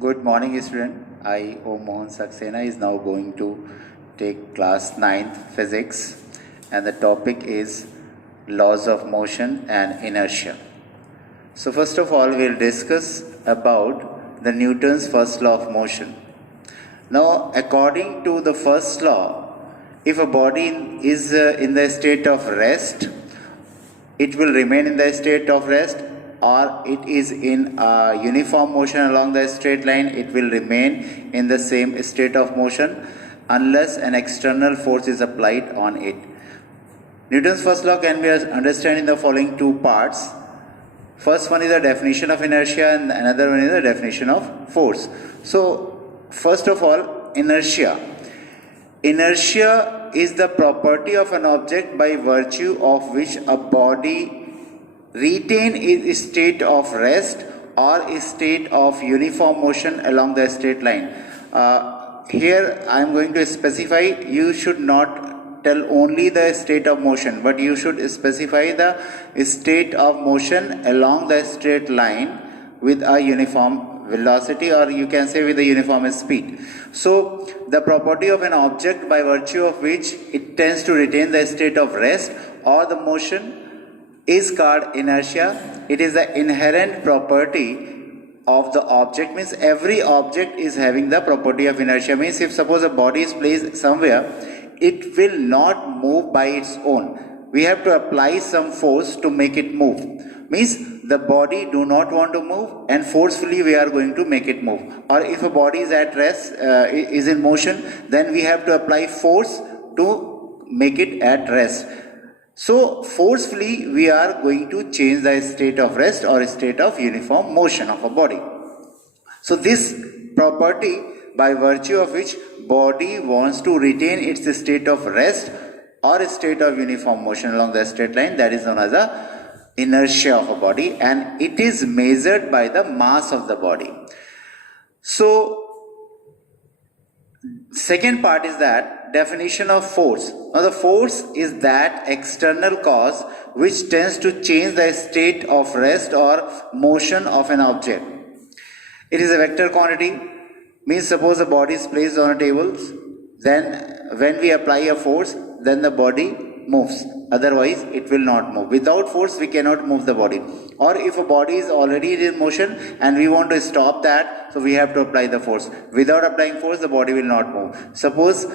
Good morning, student. I, O. Mohan Saxena, is now going to take class 9th physics, and the topic is laws of motion and inertia. So first of all, we'll discuss about the Newton's first law of motion. Now, according to the first law, if a body is in the state of rest, it will remain in the state of rest, or it is in a uniform motion along the straight line, it will remain in the same state of motion unless an external force is applied on it. Newton's first law can be understood in the following two parts. First one is the definition of inertia and another one is the definition of force. So first of all, inertia. Inertia is the property of an object by virtue of which a body retain its state of rest or a state of uniform motion along the straight line. Here I am going to specify, you should not tell only the state of motion, but you should specify the state of motion along the straight line with a uniform velocity, or you can say with a uniform speed. So the property of an object by virtue of which it tends to retain the state of rest or the motion is called inertia. It is the inherent property of the object, means every object is having the property of inertia. Means if suppose a body is placed somewhere, it will not move by its own. We have to apply some force to make it move. Means the body do not want to move and forcefully we are going to make it move. Or if a body is at rest, is in motion, then we have to apply force to make it at rest. So forcefully we are going to change the state of rest or state of uniform motion of a body. So this property by virtue of which body wants to retain its state of rest or a state of uniform motion along the straight line, that is known as the inertia of a body, and it is measured by the mass of the body. So second part is that definition of force. Now the force is that external cause which tends to change the state of rest or motion of an object. It is a vector quantity. Means suppose a body is placed on a table, then when we apply a force, then the body moves. Otherwise it will not move. Without force we cannot move the body. Or if a body is already in motion and we want to stop that, so we have to apply the force. Without applying force, the body will not move. Suppose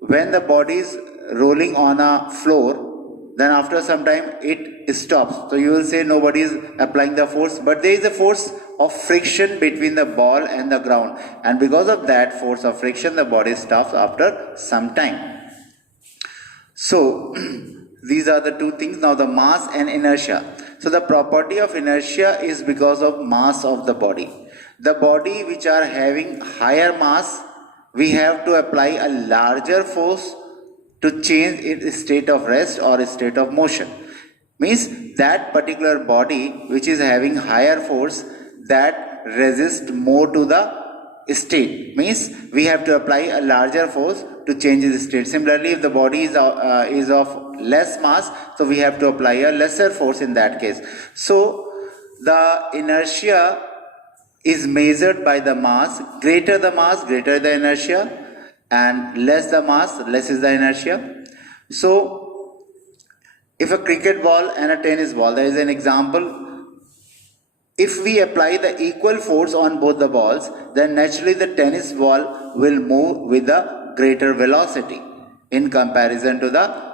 when the body is rolling on a floor, then after some time it stops. So you will say nobody is applying the force, but there is a force of friction between the ball and the ground, and because of that force of friction the body stops after some time. So these are the two things. Now the mass and inertia. So the property of inertia is because of mass of the body. The body which are having higher mass, we have to apply a larger force to change its state of rest or its state of motion. Means that particular body which is having higher force, that resists more to the state. Means we have to apply a larger force to change its state. Similarly, if the body is of less mass, so we have to apply a lesser force in that case. So the inertia is measured by the mass. Greater the mass, greater the inertia, and less the mass, less is the inertia. So if a cricket ball and a tennis ball, there is an example. If we apply the equal force on both the balls, then naturally the tennis ball will move with a greater velocity in comparison to the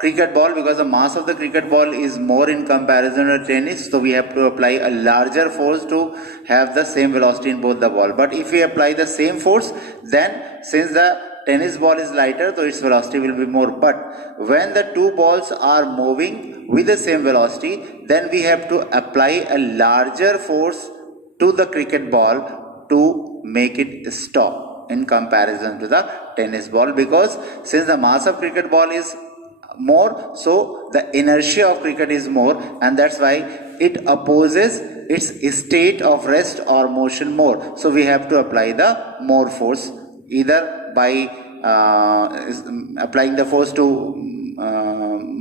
cricket ball, because the mass of the cricket ball is more in comparison to tennis, so we have to apply a larger force to have the same velocity in both the ball. But if we apply the same force, then since the tennis ball is lighter, so its velocity will be more. But when the two balls are moving with the same velocity, then we have to apply a larger force to the cricket ball to make it stop in comparison to the tennis ball, because since the mass of cricket ball is more, so the inertia of cricket is more, and that's why it opposes its state of rest or motion more. So we have to apply the more force, either by applying the force to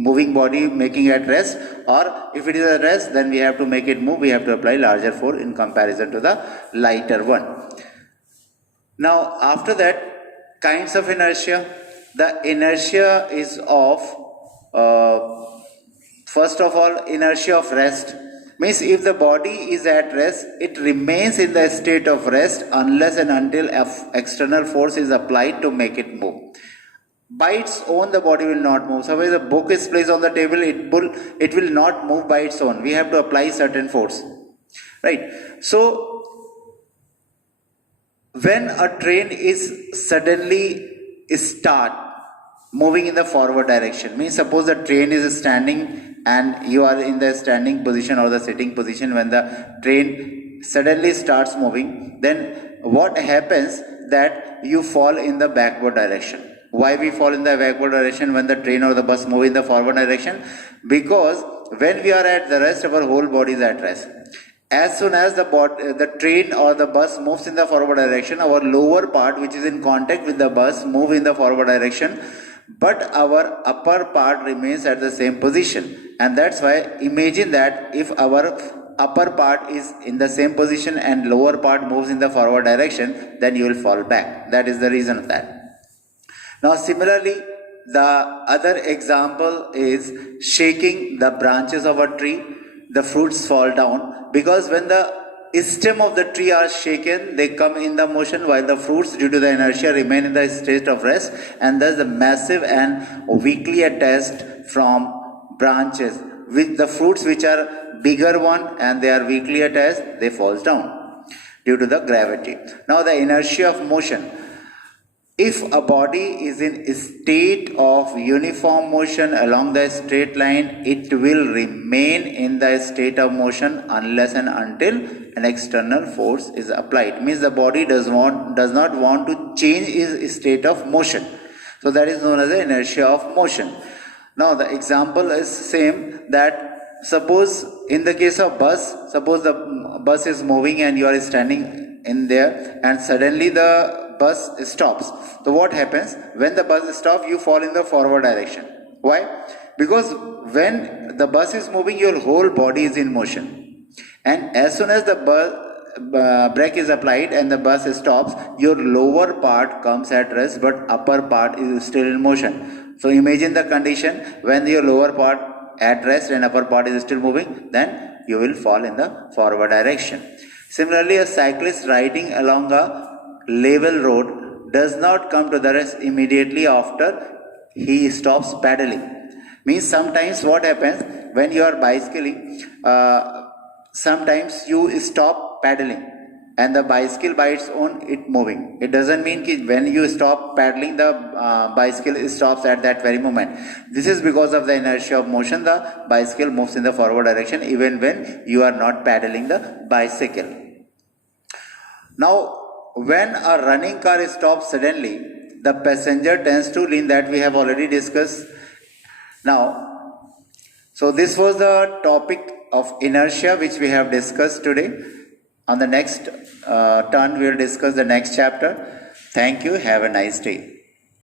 moving body making at rest, or if it is at rest, then we have to make it move, we have to apply larger force in comparison to the lighter one. Now after that, kinds of inertia. The inertia is of first of all, inertia of rest. Means if the body is at rest, it remains in the state of rest unless and until external force is applied to make it move. By its own, the body will not move. Suppose a book is placed on the table, it will not move by its own. We have to apply certain force. Right? So, when a train is suddenly start moving in the forward direction, means suppose the train is standing and you are in the standing position or the sitting position, when the train suddenly starts moving, then what happens that you fall in the backward direction. Why we fall in the backward direction when the train or the bus move in the forward direction? Because when we are at the rest, our whole body is at rest. As soon as the train or the bus moves in the forward direction, our lower part, which is in contact with the bus, move in the forward direction, but our upper part remains at the same position. And that's why imagine that if our upper part is in the same position and lower part moves in the forward direction, then you will fall back. That is the reason of that. Now similarly, the other example is shaking the branches of a tree. The fruits fall down, because when the stem of the tree are shaken, they come in the motion, while the fruits, due to the inertia, remain in the state of rest, and thus the massive and weakly attached from branches, with the fruits which are bigger one and they are weakly attached, they falls down due to the gravity. Now the inertia of motion. If a body is in a state of uniform motion along the straight line, it will remain in the state of motion unless and until an external force is applied. Means the body does not want to change its state of motion. So that is known as the inertia of motion. Now the example is same, that suppose in the case of bus, suppose the bus is moving and you are standing in there and suddenly the bus stops. So what happens? When the bus stops, you fall in the forward direction. Why? Because when the bus is moving, your whole body is in motion. And as soon as the brake is applied and the bus stops, your lower part comes at rest, but upper part is still in motion. So imagine the condition when your lower part at rest and upper part is still moving, then you will fall in the forward direction. Similarly, a cyclist riding along a level road does not come to the rest immediately after he stops paddling. Means sometimes what happens when you are bicycling, sometimes you stop paddling and the bicycle by its own it moving. It doesn't mean that when you stop paddling, the bicycle stops at that very moment. This is because of the inertia of motion. The bicycle moves in the forward direction even when you are not paddling the bicycle. Now when a running car stops suddenly, the passenger tends to lean, that we have already discussed. Now, so this was the topic of inertia which we have discussed today. On the next turn, we will discuss the next chapter. Thank you. Have a nice day.